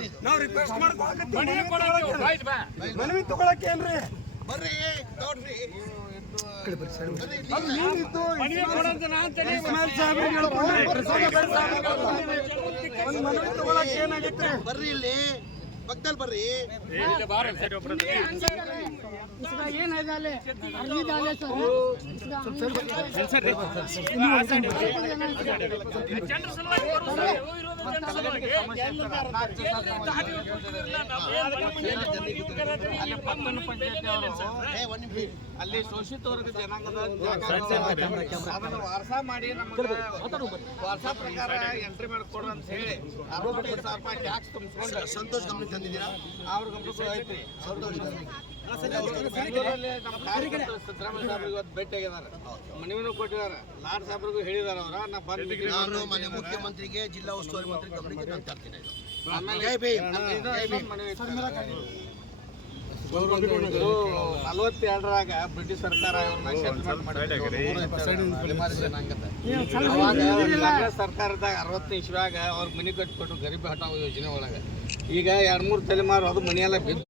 ಕೊಡಕತ್ತಿ ಮನೆ ಮನವಿ ಕೊಡಕ್ಕೆ ತಗೊಳಕ್ಕೆ. ಬಾಯ್ತ್ ಬಾ. ಮನವಿ ತಗೊಳಕ್ಕೆ ಏನ್ರಿ ಬರ್ರಿ ನೋಡ್ರಿ ಅಲ್ಲಿ ನೀನಿದ್ದು ಮನೆ ಕೊಡಂತ ನಾ ಅಂತೀನಿ. ಇಸ್ಮಾಯಿಲ್ ಸಾಹೇಬ್ರಿಗೆ ಹೇಳ್ಕೊಂಡು ಸಾಹೇಬ್ರಿಗೆ ಹೇಳ್ಕೊಂಡು ಒಂದು ಮನವಿ ತಗೊಳಕ್ಕೆ ಏನಾಗೈತ್ರಿ ಬರ್ರಿ ಇಲ್ಲಿ ಪಕ್ಕದಲ್ಲಿ ಬರ್ರಿ ಏ, ಇಲ್ಲಿ ಬಾರೋ, ಸರಿ ಒಬ್ರು. इसका ये नहीं डाले अर्जी डाले सर ಜನರ ಸಲುವಾಗಿ ಅಲ್ಲಿ ಶೋಷಿತ ವರ್ಗ ಜನಾಂಗದ ಅದನ್ನು ವಾರಸ ಮಾಡಿ ನಮಗೆ ವಾರಸ ಪ್ರಕಾರ ಎಂಟ್ರಿ ಮಾಡಿಕೊಡ್ರಿ ಅಂತ ಹೇಳಿ ಅರವತ್ತೈದು ಸಾವಿರ ರೂಪಾಯಿ ಟ್ಯಾಕ್ಸ್ ತುಂಬಿಸ್ಕೊಂಡು ಸಂತೋಷ್ ಗಮನ ತಂದಿದ್ದೀರಾ? ಅವ್ರ ಗಮನಕ್ಕೂ ಐತ್ರಿ. ಸಂತೋಷ್ ಭೇಟಿ ಕೊಟ್ಟಿದ್ದಾರೆ ಲಾಡ್ ಹೇಳಿದಾರ ಅವರ ನಾ ನಾನು ಮುಖ್ಯಮಂತ್ರಿಗೆ ಜಿಲ್ಲಾ ಉಸ್ತುವಾರಿ ಮಂತ್ರಿ ಗಮನಕ್ಕೆ ಬ್ರಿಟಿಷ್ ಸರ್ಕಾರ ಸರ್ಕಾರದಾಗ ಅರವತ್ತು ಇಸ್ವ್ಯಾಗ ಅವ್ರ ಮನಿ ಕಟ್ಕೊಟ್ರು ಗರೀಬ್ ಹಟಾವ್ ಯೋಜನೆ ಒಳಗ. ಈಗ ಎರಡ್ ಮೂರು ತಲೆಮಾರು ಅದು ಮನೆಯೆಲ್ಲ ಬಿದ್ದು